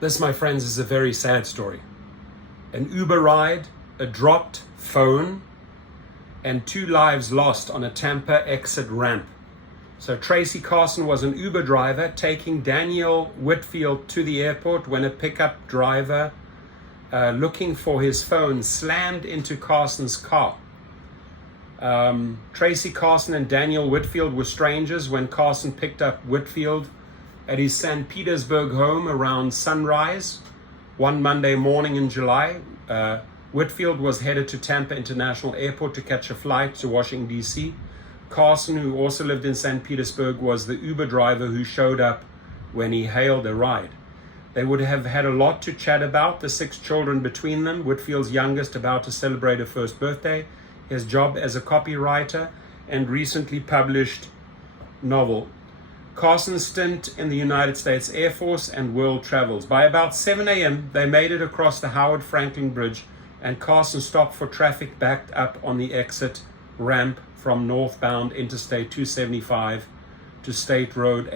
This, my friends, is a very sad story. An Uber ride, a dropped phone, and 2 lives lost on a Tampa exit ramp. So Tracy Carson was an Uber driver taking Daniel Whitfield to the airport when a pickup driver looking for his phone slammed into Carson's car. Tracy Carson and Daniel Whitfield were strangers when Carson picked up Whitfield at his St. Petersburg home around sunrise one Monday morning in July. Whitfield was headed to Tampa International Airport to catch a flight to Washington, D.C. Carson, who also lived in St. Petersburg, was the Uber driver who showed up when he hailed a ride. They would have had a lot to chat about, the 6 children between them, Whitfield's youngest about to celebrate her first birthday, his job as a copywriter, and recently published novel. Carson's stint in the United States Air Force and world travels. By about 7 a.m., they made it across the Howard Franklin Bridge, and Carson stopped for traffic backed up on the exit ramp from northbound Interstate 275 to State Road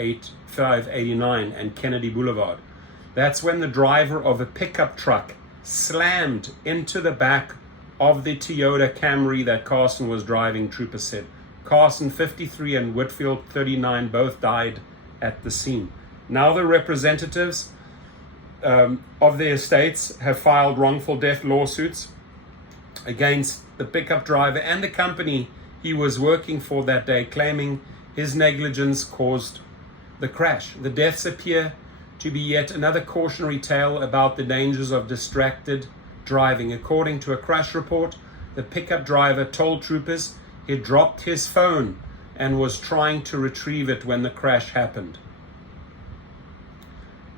589 and Kennedy Boulevard. That's when the driver of a pickup truck slammed into the back of the Toyota Camry that Carson was driving, troopers said. Carson, 53, and Whitfield, 39, both died at the scene. Now the representatives of the estates have filed wrongful death lawsuits against the pickup driver and the company he was working for that day, claiming his negligence caused the crash. The deaths appear to be yet another cautionary tale about the dangers of distracted driving. According to a crash report, the pickup driver told troopers he dropped his phone and was trying to retrieve it when the crash happened.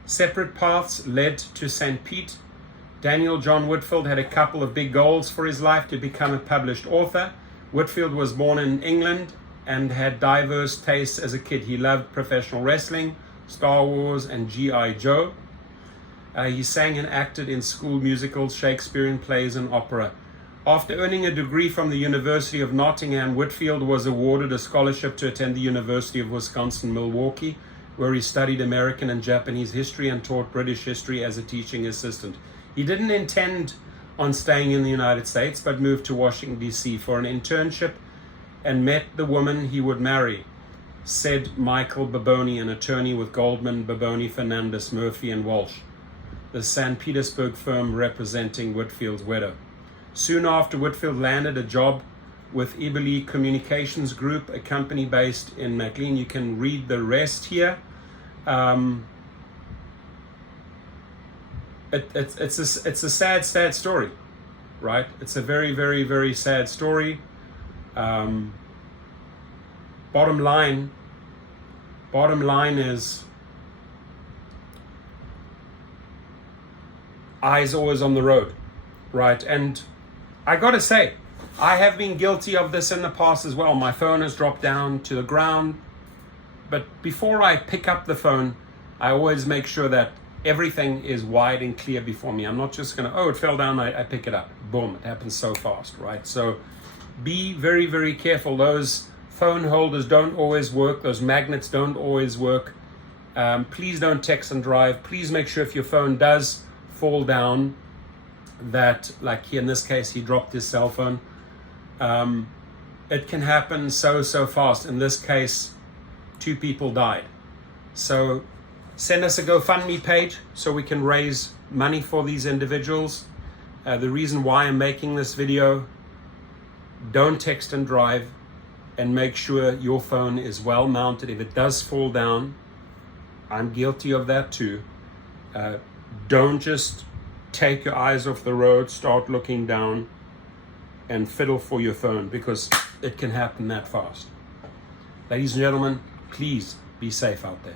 Separate paths led to St. Pete. Daniel John Whitfield had a couple of big goals for his life: to become a published author. Whitfield was born in England and had diverse tastes as a kid. He loved professional wrestling, Star Wars, and G.I. Joe. He sang and acted in school musicals, Shakespearean plays, and opera. After earning a degree from the University of Nottingham, Whitfield was awarded a scholarship to attend the University of Wisconsin-Milwaukee, where he studied American and Japanese history and taught British history as a teaching assistant. He didn't intend on staying in the United States, but moved to Washington, D.C. for an internship and met the woman he would marry, said Michael Baboni, an attorney with Goldman, Baboni, Fernandez, Murphy, and Walsh, the St. Petersburg firm representing Whitfield's widow. Soon after, Whitfield landed a job with Iberly Communications Group, a company based in McLean. You can read the rest here. It's a sad story, right? It's a very, very, very sad story. Bottom line is, eyes always on the road, right? And I gotta say, I have been guilty of this in the past as well. My phone has dropped down to the ground, but before I pick up the phone, I always make sure that everything is wide and clear before me. I'm not just gonna, oh, it fell down, I pick it up. Boom, it happens so fast, right? So be very, very careful. Those phone holders don't always work. Those magnets don't always work. Please don't text and drive. Please make sure if your phone does fall down, that, like here in this case, he dropped his cell phone. It can happen so fast. In this case, 2 people died. So send us a GoFundMe page so we can raise money for these individuals. The reason why I'm making this video: don't text and drive, and make sure your phone is well mounted. If it does fall down, I'm guilty of that too. Don't just take your eyes off the road, start looking down and fiddle for your phone, because it can happen that fast. Ladies and gentlemen, please be safe out there.